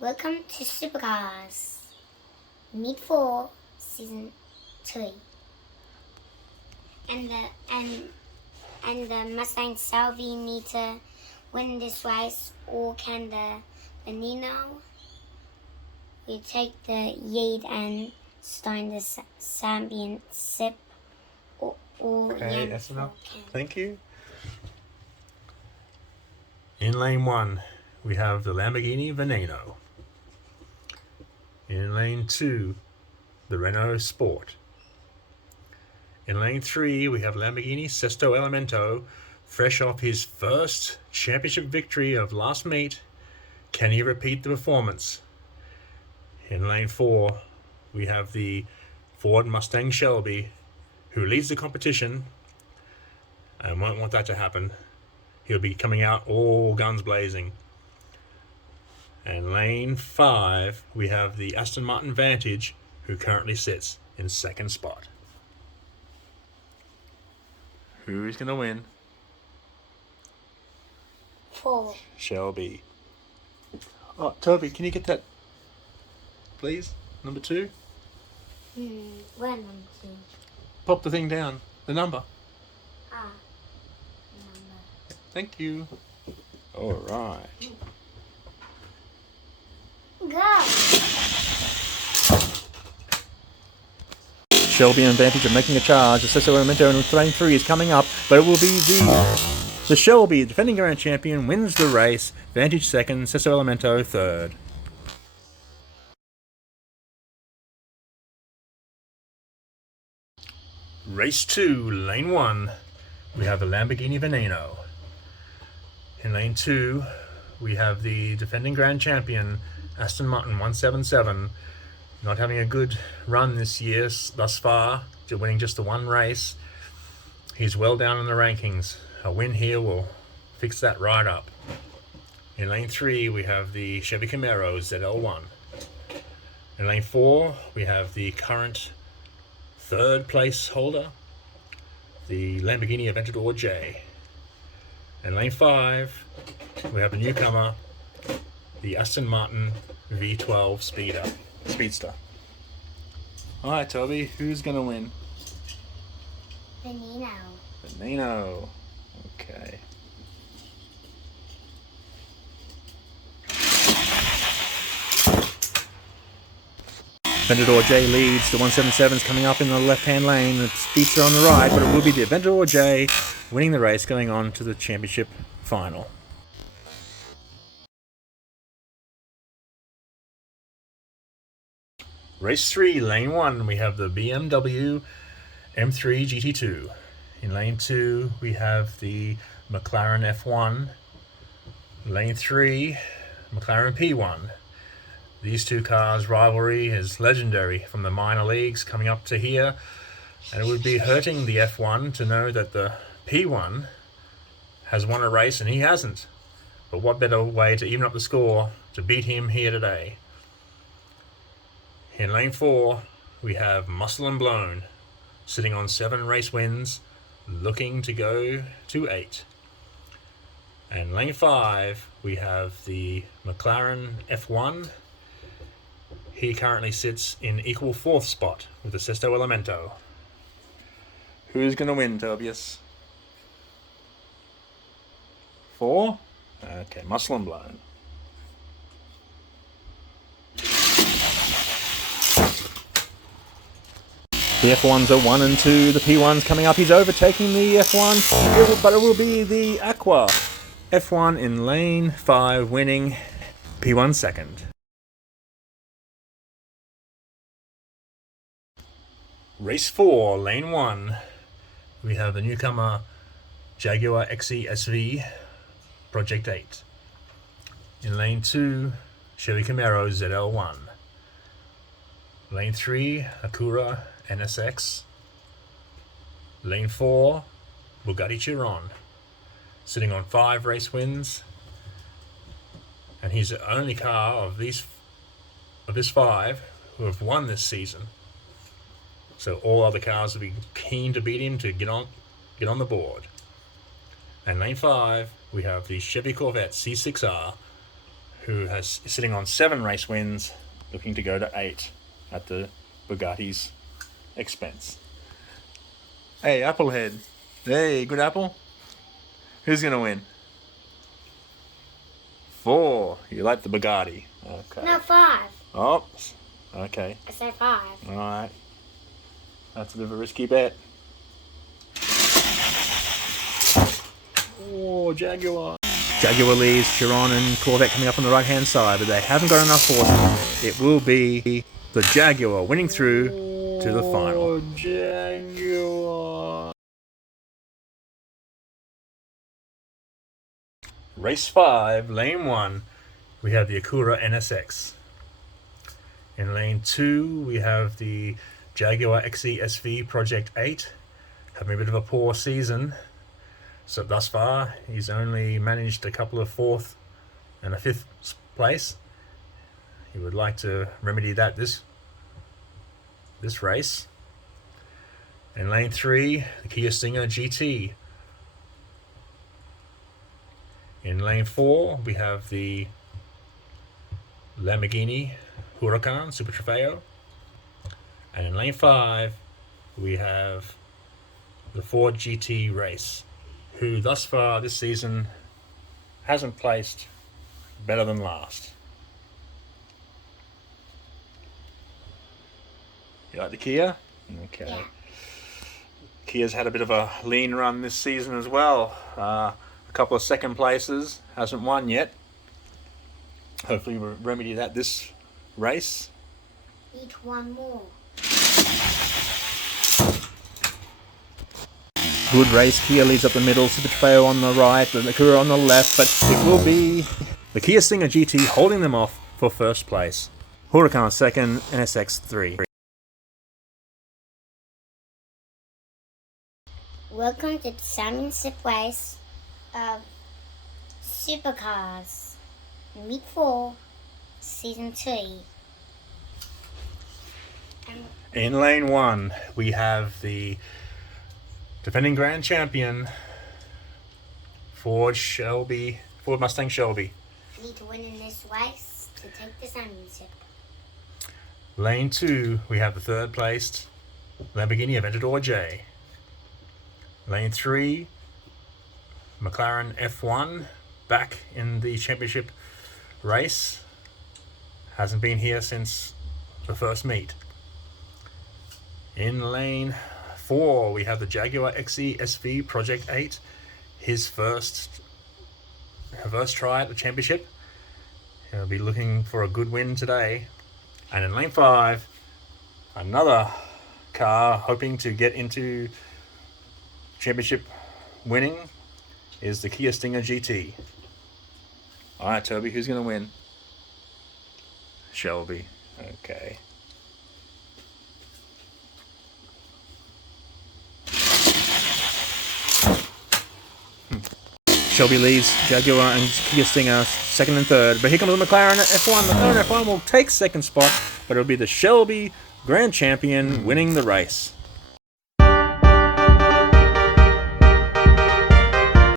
Welcome to Supercars Meet 4 Season 3. And the Mustang Salvi need to win this race, or can the Benino we take the Yade and Stein the Sambian Sip, or Okay, Yan that's enough. can. Thank you. In lane 1, we have the Lamborghini Veneno. In lane 2, the Renault Sport. In lane 3, we have Lamborghini Sesto Elemento, fresh off his first championship victory of last meet. Can he repeat the performance? In lane 4, we have the Ford Mustang Shelby, who leads the competition and won't want that to happen. He'll be coming out all guns blazing. And lane 5, we have the Aston Martin Vantage, who currently sits in second spot. Who's going to win? 4. Shelby. Oh, Toby, can you get that, please? Number 2? Where number 2? Pop the thing down. The number. Number. Thank you. All right. Go! Shelby and Vantage are making a charge. The Sesto Elemento in lane 3 is coming up, but it will be the Shelby, defending grand champion, wins the race. Vantage second, Sesto Elemento third. Race 2, lane 1, we have the Lamborghini Veneno. In lane 2, we have the defending grand champion, Aston Martin 177, not having a good run this year thus far, winning just the one race. He's well down in the rankings. A win here will fix that right up. In lane 3, we have the Chevy Camaro ZL1. In lane 4, we have the current third place holder, the Lamborghini Aventador J. In lane 5, we have the newcomer, the Aston Martin V12 Speedster. All right, Toby, who's going to win? Veneno. Okay. Aventador J leads. The 177's coming up in the left-hand lane. The Speedster on the right, but it will be the Aventador J winning the race, going on to the championship final. Race 3, lane 1, we have the BMW M3 GT2. In lane 2, we have the McLaren F1. Lane 3, McLaren P1. These two cars' rivalry is legendary from the minor leagues coming up to here, and it would be hurting the F1 to know that the P1 has won a race and he hasn't. But what better way to even up the score to beat him here today? In lane 4, we have Muscle and Blown, sitting on 7 race wins, looking to go to 8. And lane 5, we have the McLaren F1. He currently sits in equal 4th spot with the Sesto Elemento. Who's going to win, Tobias? 4? Okay, Muscle and Blown. The F1s are 1 and 2. The P1's coming up. He's overtaking the F1, but it will be the Aqua F1 in lane 5, winning. P1 second. Race 4, lane 1. We have the newcomer Jaguar XE SV Project 8. In lane 2, Chevy Camaro ZL1. Lane 3, Acura NSX. Lane 4, Bugatti Chiron, sitting on 5 race wins, and he's the only car of this 5 who have won this season. So all other cars will be keen to beat him to get on the board. And lane 5, we have the Chevy Corvette C6R, who is sitting on 7 race wins, looking to go to 8 at the Bugatti's expense. Hey, Applehead. Hey, good apple. Who's going to win? 4. You like the Bugatti. Okay. No, 5. Oh, okay. I said 5. All right. That's a bit of a risky bet. Oh, Jaguar. Jaguar leads, Chiron and Corvette coming up on the right-hand side, but they haven't got enough horses. It will be the Jaguar winning through to the final. Oh, Jaguar. Race 5, lane 1, we have the Acura NSX. In lane 2, we have the Jaguar XE SV Project 8, having a bit of a poor season. So thus far, he's only managed a couple of 4th and a 5th place. He would like to remedy that this race. In lane 3, the Kia Stinger GT. In lane 4, we have the Lamborghini Huracan Super Trofeo. And in lane 5, we have the Ford GT Race, who thus far this season hasn't placed better than last. You like the Kia? Okay. Yeah. Kia's had a bit of a lean run this season as well. A couple of 2nd places, hasn't won yet. Hopefully we'll remedy that this race. Need 1 more. Good race. Kia leads up the middle, Super Trofeo on the right, the Acura on the left, but it will be the Kia Stinger GT holding them off for 1st place. Huracan 2nd, NSX 3. Welcome to the Championship race of Supercars, Week 4, Season 3. In lane 1, we have the defending grand champion, Ford Mustang Shelby. Need to win in this race to take the championship. Lane 2, we have the 3rd placed Lamborghini Aventador J. Lane 3, McLaren F1, back in the championship race. Hasn't been here since the first meet. In lane 4, we have the Jaguar XE SV Project 8, his first try at the championship. He'll be looking for a good win today. And in lane 5, another car hoping to get into championship winning is the Kia Stinger GT. All right, Toby, who's going to win? Shelby. Okay. Shelby leads Jaguar and Kia Stinger 2nd and 3rd. But here comes the McLaren F1. The McLaren F1 will take 2nd spot, but it'll be the Shelby Grand Champion winning the race.